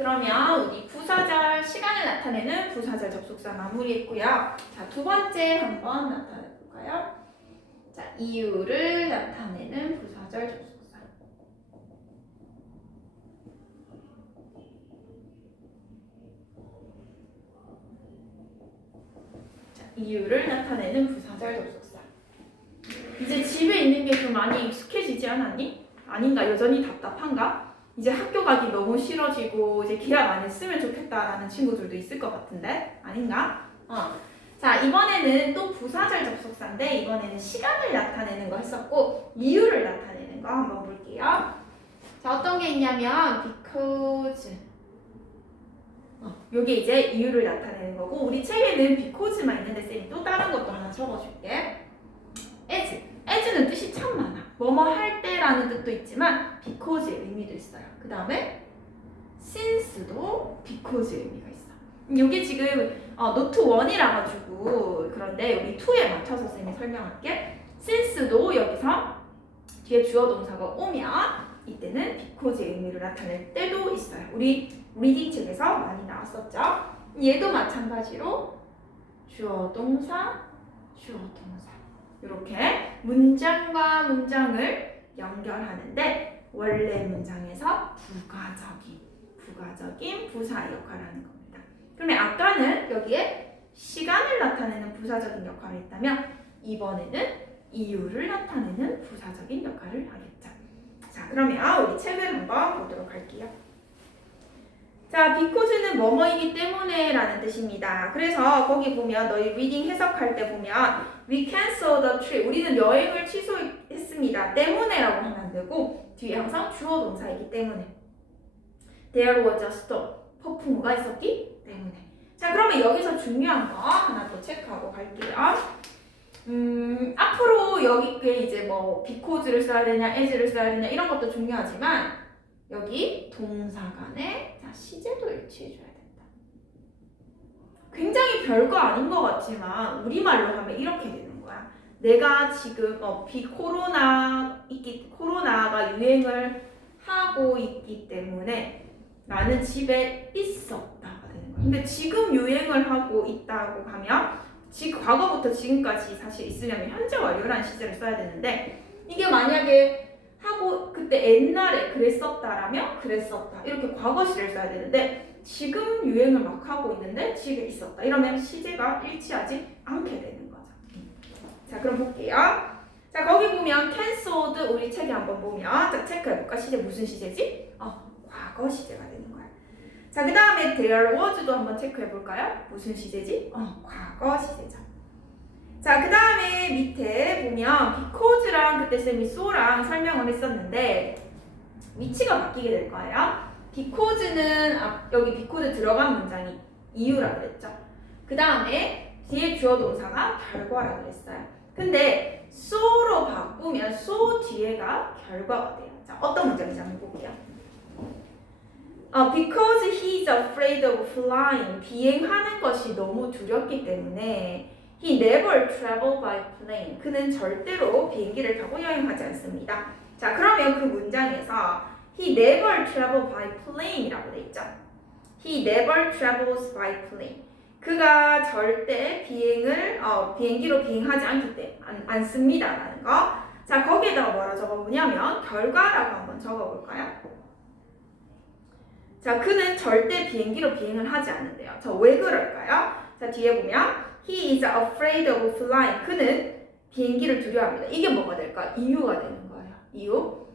그러면 우리 부사절 시간을 나타내는 부사절 접속사 마무리했고요. 자, 두 번째 한번 나타내 볼까요? 자, 이유를 나타내는 부사절 접속사. 자, 이유를 나타내는 부사절 접속사. 이제 집에 있는 게 좀 많이 익숙해지지 않았니? 아닌가? 여전히 답답한가? 이제 학교 가기 너무 싫어지고 이제 계약 안 했으면 좋겠다라는 친구들도 있을 것 같은데 아닌가? 어. 자 이번에는 또 부사절 접속사인데 이번에는 시간을 나타내는 거 했었고 이유를 나타내는 거 한번 볼게요. 자 어떤 게 있냐면 because 어, 요게 이제 이유를 나타내는 거고 우리 책에는 because만 있는데 쌤이 또 다른 것도 하나 적어줄게. as as는 뜻이 참 많아. 뭐뭐 할 때라는 뜻도 있지만 because의 의미도 있어요. 그 다음에 since도 because의 의미가 있어. 이게 지금 어, 노트 1이라 가지고 그런데 우리 2에 맞춰서 쌤이 설명할게. since도 여기서 뒤에 주어 동사가 오면 이때는 because의 의미를 나타낼 때도 있어요. 우리 리딩 책에서 많이 나왔었죠. 얘도 마찬가지로 주어 동사, 주어 동사. 이렇게 문장과 문장을 연결하는데 원래 문장에서 부가적인 부가적인 부사 역할을 하는 겁니다. 그러면 아까는 여기에 시간을 나타내는 부사적인 역할을 했다면 이번에는 이유를 나타내는 부사적인 역할을 하겠죠. 자, 그러면 우리 책을 한번 보도록 할게요. 자, because는 뭐뭐이기 때문에 라는 뜻입니다. 그래서 거기 보면 너희 리딩 해석할 때 보면 we cancel the trip. 우리는 여행을 취소했습니다. 때문에 라고 하면 안 되고 뒤에 항상 주어 동사이기 때문에 there was a storm. 폭풍우가 있었기 때문에. 자, 그러면 여기서 중요한 거 하나 더 체크하고 갈게요. 음, 앞으로 여기에 이제 뭐 because를 써야 되냐, as를 써야 되냐 이런 것도 중요하지만 여기 동사 간에 자, 시제도 일치해줘야 된다. 굉장히 별거 아닌 것 같지만 우리말로 하면 이렇게 되는. 내가 지금 어, 비코로나 있기 코로나가 유행을 하고 있기 때문에 나는 집에 거야. 근데 지금 유행을 하고 있다고 하면 지금 과거부터 지금까지 사실 있으려면 현재 완료라는 시제를 써야 되는데 이게 만약에 하고 그때 옛날에 그랬었다라면 그랬었다 이렇게 과거 시를 써야 되는데 지금 유행을 막 하고 있는데 집에 있었다 이러면 시제가 일치하지 않게 되는. 자 그럼 볼게요. 자 거기 보면 cancelled 우리 책에 한번 보면 자 체크해볼까 시제 무슨 시제지? 어 과거 시제가 되는 거야. 자 그 다음에 there was도 한번 체크해볼까요? 무슨 시제지? 어 과거 시제죠. 자, 그 다음에 밑에 보면 because랑 그때 쌤이 so랑 설명을 했었는데 위치가 바뀌게 될 거예요. because는 앞, 여기 because 들어간 문장이 이유라 그랬죠. 그 다음에 뒤에 주어 동사가 결과라 그랬어요. 근데 so로 바꾸면 so 뒤에가 결과가 돼요. 자, 어떤 문장인지 한번 볼게요. 어, because he's afraid of flying 비행하는 것이 너무 두렵기 때문에 He never travel by plane. 그는 절대로 비행기를 타고 여행하지 않습니다. 자, 그러면 그 문장에서 He never travel by plane이라고 돼 있죠. He never travels by plane. 그가 절대 비행을 어, 비행기로 비행하지 않기 때문에 안, 않습니다라는 거. 자, 거기에다가 뭐라 적어보냐면 결과라고 한번 적어볼까요? 자, 그는 절대 비행기로 비행을 하지 않는데요. 저 왜 그럴까요? 자, 뒤에 보면 He is afraid of flying. 그는 비행기를 두려워합니다. 이게 뭐가 될까? 이유가 되는 거예요. 이유.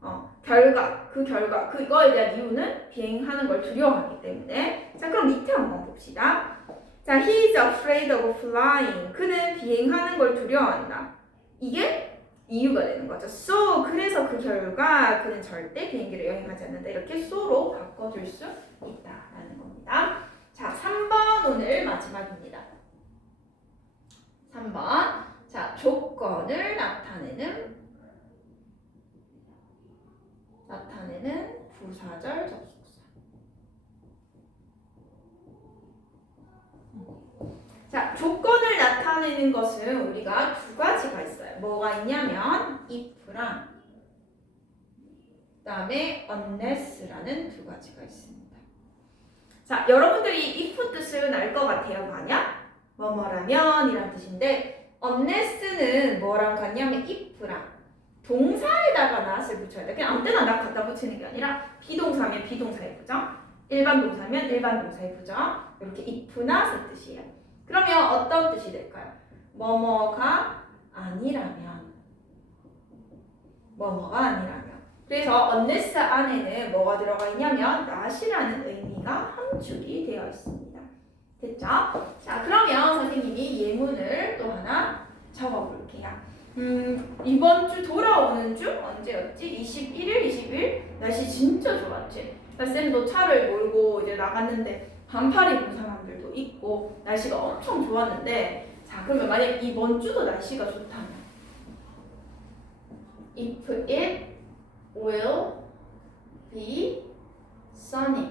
어, 결과. 그 결과. 그거에 대한 이유는 비행하는 걸 두려워하기 때문에. 자, 그럼 밑에 한번 봅시다. 자, he is afraid of flying. 그는 비행하는 걸 두려워한다. 이게 이유가 되는 거죠. So, 그래서 그 결과 그는 절대 비행기를 여행하지 않는다. 이렇게 so로 바꿔줄 수 있다라는 겁니다. 자, 3번 오늘 마지막입니다. 3번. 자, 조건을 나타내는 나타내는 부사절 접속사. 자, 조건을 나타내는 것은 우리가 두 가지가 있어요. 뭐가 있냐면 if랑 그다음에 unless라는 두 가지가 있습니다. 자, 여러분들이 if 뜻은 알 것 같아요. 만약 뭐뭐라면 이란 뜻인데 unless는 뭐랑 같냐면 if랑 동사에다가 not을 붙여야 돼. 그냥 아무 때나 not 갖다 붙이는 게 아니라 비동사면 비동사의 부정, 일반 동사면 일반 동사의 부정 이렇게 if not의 뜻이에요. 그러면 어떤 뜻이 될까요? 뭐뭐가 아니라면 뭐뭐가 아니라면 그래서 unless 안에는 뭐가 들어가 있냐면 not이라는 의미가 함축이 되어 있습니다. 됐죠? 자 그러면 선생님이 예문을 또 하나 적어볼게요. 음 이번 주 돌아오는 주 언제였지? 21일, 20일 날씨 진짜 좋았지. 쌤도 차를 몰고 이제 나갔는데 반팔 입은 사람 들도 있고 날씨가 엄청 좋았는데 자 그러면 만약 이번 주도 날씨가 좋다면 if it will be sunny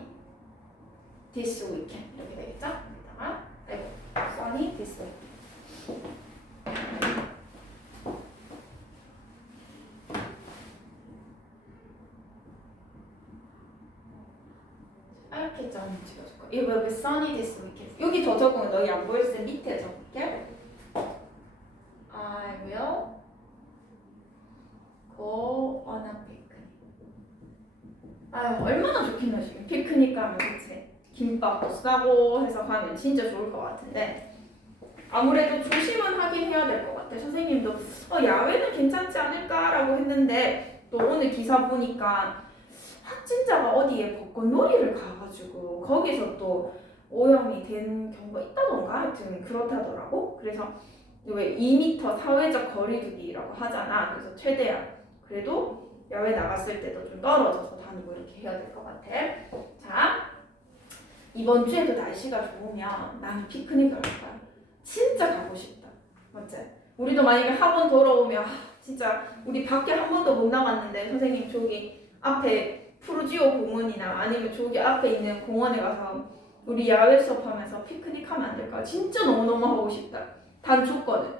this weekend 이렇게 되겠죠? 여기다가 아이고 sunny this weekend 이렇게 점 찍어줄 거야. It will be sunny this weekend. 여기 더 적으면 너희 안 보일 때 밑에 적을게. I will go on a picnic. 아유 얼마나 좋겠나 지금 피크닉 가면 그치? 김밥도 싸고 해서 가면 진짜 좋을 것 같은데 아무래도 조심은 하긴 해야 될 것 같아. 선생님도 어, 야외는 괜찮지 않을까라고 했는데 또 오늘 기사 보니까 확진자가 어디에 벚꽃놀이를 가가지고 거기서 또 오염이 된 경우가 있다던가 하여튼 그렇다더라고. 그래서 왜 2m 사회적 거리두기라고 하잖아. 그래서 최대한 그래도 야외 나갔을 때도 좀 떨어져서 다니고 이렇게 해야 될 것 같아. 자 이번 주에도 날씨가 좋으면 나는 피크닉을 할 거야. 진짜 가고 싶다. 맞지? 우리도 만약에 학원 돌아오면 아, 진짜 우리 밖에 한 번도 못 나갔는데 선생님 저기 앞에 푸르지오 공원이나 아니면 저기 앞에 있는 공원에 가서 우리 야외 수업하면서 피크닉 하면 안 될까? 진짜 너무너무 하고 싶다. 단 조건은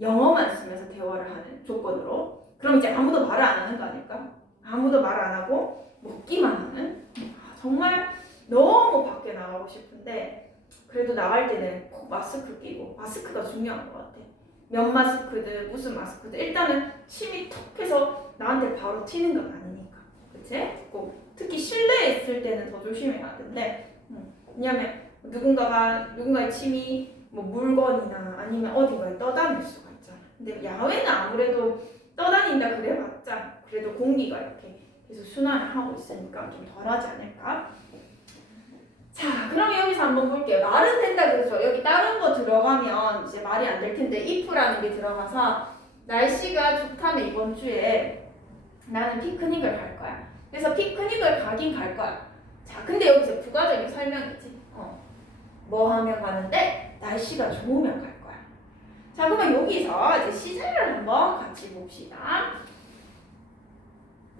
영어만 쓰면서 대화를 하는 조건으로. 그럼 이제 아무도 말을 안 하는 거 아닐까? 아무도 말 안 하고 먹기만 하는. 아, 정말 너무 밖에 나가고 싶은데 그래도 나갈 때는 꼭 마스크 끼고 마스크가 중요한 것 같아. 면 마스크든 무슨 마스크든 일단은 침이 톡 해서 나한테 바로 튀는 건 아니니까. 그치? 꼭 특히 실내에 있을 때는 더 조심해야 되는데 음, 왜냐면 누군가가 누군가의 침이 뭐 물건이나 아니면 어디가에 떠다닐 수가 있잖아. 근데 야외는 아무래도 떠다닌다 그래봤자 그래도 공기가 이렇게 계속 순환을 하고 있으니까 좀 덜하지 않을까? 자, 그럼 여기서 한번 볼게요. 말은 된다 그러죠. 여기 다른 거 들어가면 이제 말이 안 될 텐데 if라는 게 들어가서 날씨가 좋다면 이번 주에 나는 피크닉을 갈 거야. 그래서 피크닉을 가긴 갈 거야. 자, 근데 여기서 부가적인 설명이지. 어. 뭐 하면 가는데 날씨가 좋으면 갈 거야. 자, 그러면 여기서 이제 시제를 한번 같이 봅시다.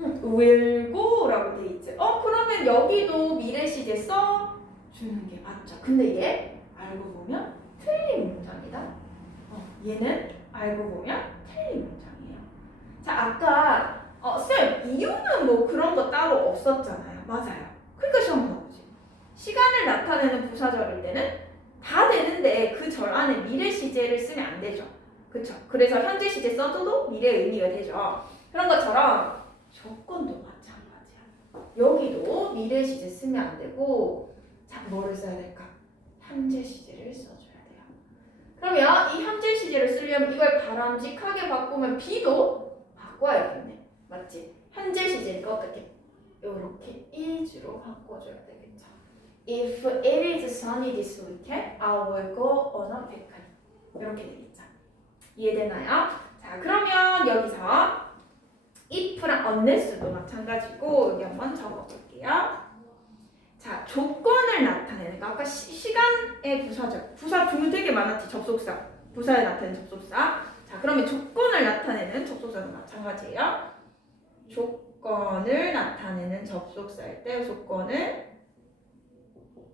음, will go라고 돼 있지. 어, 그러면 여기도 미래 시제 써 주는 게 맞죠. 근데 얘 알고 보면 틀린 문장이다. 어, 얘는 알고 보면 틀린 문장이에요. 자, 아까 어, 쌤 이유는 뭐 그런 거 따로 없었잖아요. 맞아요. 그러니까 시험 나오지. 시간을 나타내는 부사절일 때는 다 되는데 그 절 안에 미래 시제를 쓰면 안 되죠. 그쵸? 그래서 현재 시제 써도 미래 의미가 되죠. 그런 것처럼 조건도 마찬가지야. 여기도 미래 시제 쓰면 안 되고 자 뭐를 써야 될까? 현재 시제를 써줘야 돼요. 그러면 이 현재 시제를 쓰려면 이걸 바람직하게 바꾸면 B도 바꿔야겠네. 맞지? 현재 시제니까 어떻게? 이렇게 is로 바꿔줘야 되겠죠. If it is sunny this weekend, I will go on a picnic. 이렇게 되겠죠. 이해되나요? 자, 그러면 여기서 if랑 unless도 마찬가지고 여기 한번 적어볼게요. 자, 조건을 나타내는 거. 아까 시, 시간의 부사죠. 부사 종류 되게 많았지. 접속사. 부사에 나타내는 접속사. 자, 그러면 조건을 나타내는 접속사도 마찬가지예요. 조 건을 나타내는 접속사일 때 조건을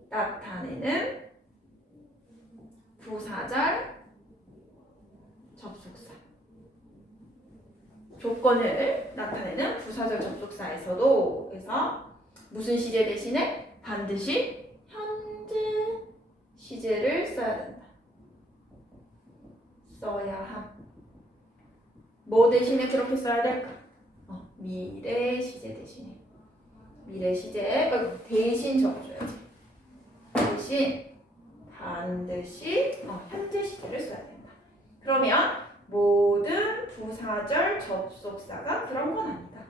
나타내는 부사절 접속사. 조건을 나타내는 부사절 접속사에서도 그래서 무슨 시제 대신에 반드시 현재 시제를 써야 된다. 써야 함. 뭐 대신에 그렇게 써야 될까? 어, 미래 시제 대신에. 미래 시제 어, 대신 적어줘야지. 대신 반드시 어, 현재 시제를 써야 된다. 그러면 모든 부사절 접속사가 그런 건 아니다.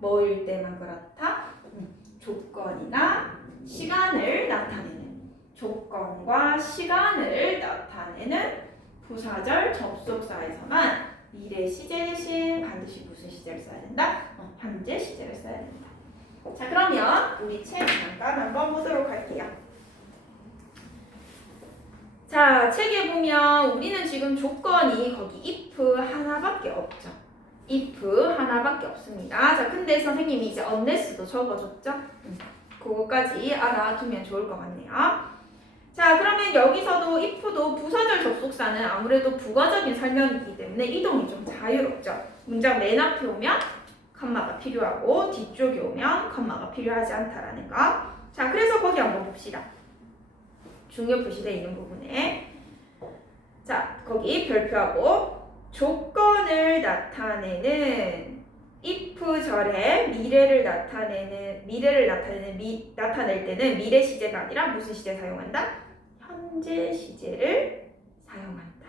뭐일 때만 그렇다? 음, 조건이나 시간을 나타내는 조건과 시간을 나타내는 부사절 접속사에서만 미래 시제 대신 반드시 무슨 시제를 써야 된다? 어, 현재 시제를 써야 된다. 자 그러면 우리 책 잠깐 한번 보도록 할게요. 자 책에 보면 우리는 지금 조건이 거기 if 하나밖에 없죠. if 하나밖에 없습니다. 자 근데 선생님이 이제 unless도 적어줬죠. 음, 그거까지 알아두면 좋을 것 같네요. 자 그러면 여기서도 if도 부사절 접속사는 아무래도 부가적인 설명이기 때문에 이동이 좀 자유롭죠. 문장 맨 앞에 오면 컴마가 필요하고 뒤쪽에 오면 컴마가 필요하지 않다라는 거. 자 그래서 거기 한번 봅시다. 중요 표시되어 있는 부분에 자 거기 별표하고 조건을 나타내는 if 절에 미래를 나타내는 미래를 나타내는 미, 나타낼 때는 미래 시제가 아니라 무슨 시제 사용한다? 현재 시제를 사용한다.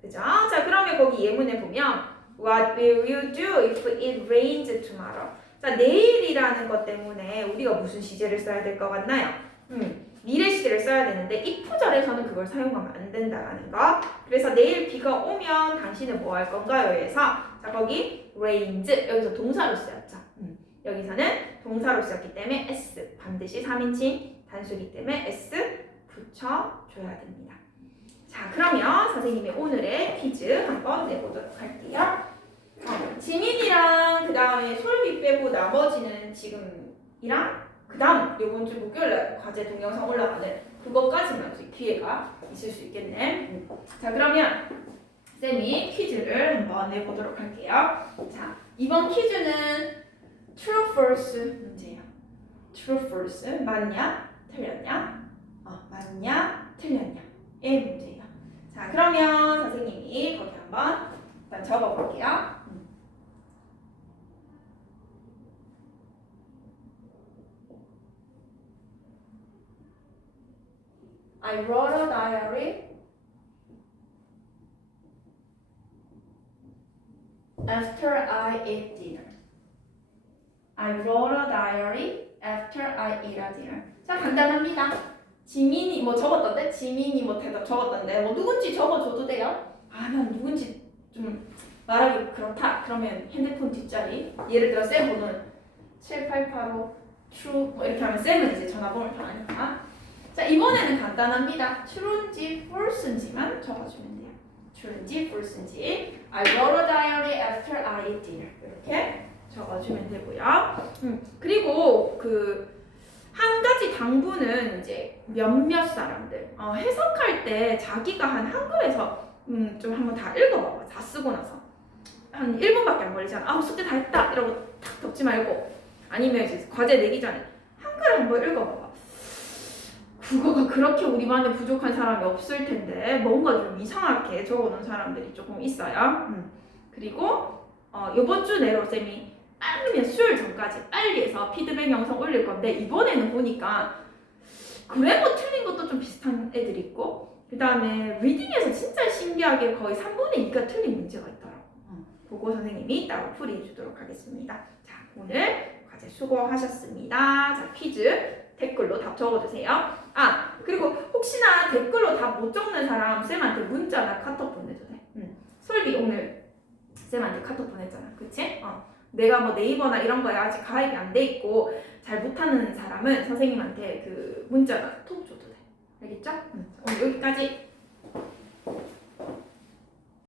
그죠? 자 그러면 거기 예문에 보면 What will you do if it rains tomorrow? 자 내일이라는 것 때문에 우리가 무슨 시제를 써야 될 것 같나요? 음, 미래 시제를 써야 되는데 if 절에서는 그걸 사용하면 안 된다라는 거. 그래서 내일 비가 오면 당신은 뭐 할 건가요? 에서 자 거기 rains 여기서 동사로 쓰였죠. 음, 여기서는 동사로 쓰였기 때문에 s 반드시 3인칭 단수기 때문에 s 붙여줘야 됩니다. 자 그러면 선생님이 오늘의 퀴즈 한번 내보도록 할게요. 어, 지민이랑 그 다음에 솔비 빼고 나머지는 지금이랑 그 다음 이번 주 목요일날 과제 동영상 올라가는 그것까지만 기회가 있을 수 있겠네. 음. 자 그러면 쌤이 퀴즈를 한번 내보도록 할게요. 자 이번 퀴즈는 true false 문제예요. true false 맞냐 틀렸냐 어, 맞냐 틀렸냐의 문제예요. 자 그러면 선생님이 거기 한번 적어볼게요. 음. I wrote a diary after I ate dinner. I wrote a diary after I ate a dinner. 자 간단합니다. 지민이 뭐 적었던데? 지민이 뭐 대답 적었던데? 뭐 누군지 적어줘도 돼요? 아, 난 누군지 좀 말하기 그렇다. 그러면 핸드폰 뒷자리 예를 들어 쌤 번호는 7885 true 뭐 이렇게 하면 쌤은 이제 전화번호를 다 아니까. 자 이번에는 간단합니다. true인지 false인지만 적어주면 돼요. true인지 false인지 I wrote a diary after I ate dinner 이렇게 적어주면 되고요. 음, 그리고 그 한 가지 당부는 이제 몇몇 사람들 어, 해석할 때 자기가 한 한글에서 음, 좀 한번 다 읽어봐봐. 다 쓰고 나서 한 1분밖에 안 걸리잖아. 아 숙제 다 했다 이러고 탁 덮지 말고 아니면 이제 과제 내기 전에 한글 한번 읽어봐봐. 국어가 그렇게 우리 반에 부족한 사람이 없을 텐데 뭔가 좀 이상하게 적어놓은 사람들이 조금 있어요. 음. 그리고 어, 이번 주 내로 쌤이 빠르면 수요일 전까지 빨리 해서 피드백 영상 올릴 건데 이번에는 보니까 그래머 틀린 것도 좀 비슷한 애들 있고 그 다음에 리딩에서 진짜 신기하게 거의 3분의 2가 틀린 문제가 있더라고. 어, 그거 선생님이 따로 풀이해 주도록 하겠습니다. 자 오늘 과제 수고하셨습니다. 자 퀴즈 댓글로 답 적어주세요. 아 그리고 혹시나 댓글로 답못 적는 사람 쌤한테 문자나 카톡 보내도 돼. 응. 솔비 오늘 쌤한테 카톡 보냈잖아. 그치? 어. 내가 뭐 네이버나 이런 거에 아직 가입이 안 돼 있고 잘 못하는 사람은 선생님한테 그 문자나 톡 줘도 돼. 알겠죠? 응. 오늘 여기까지.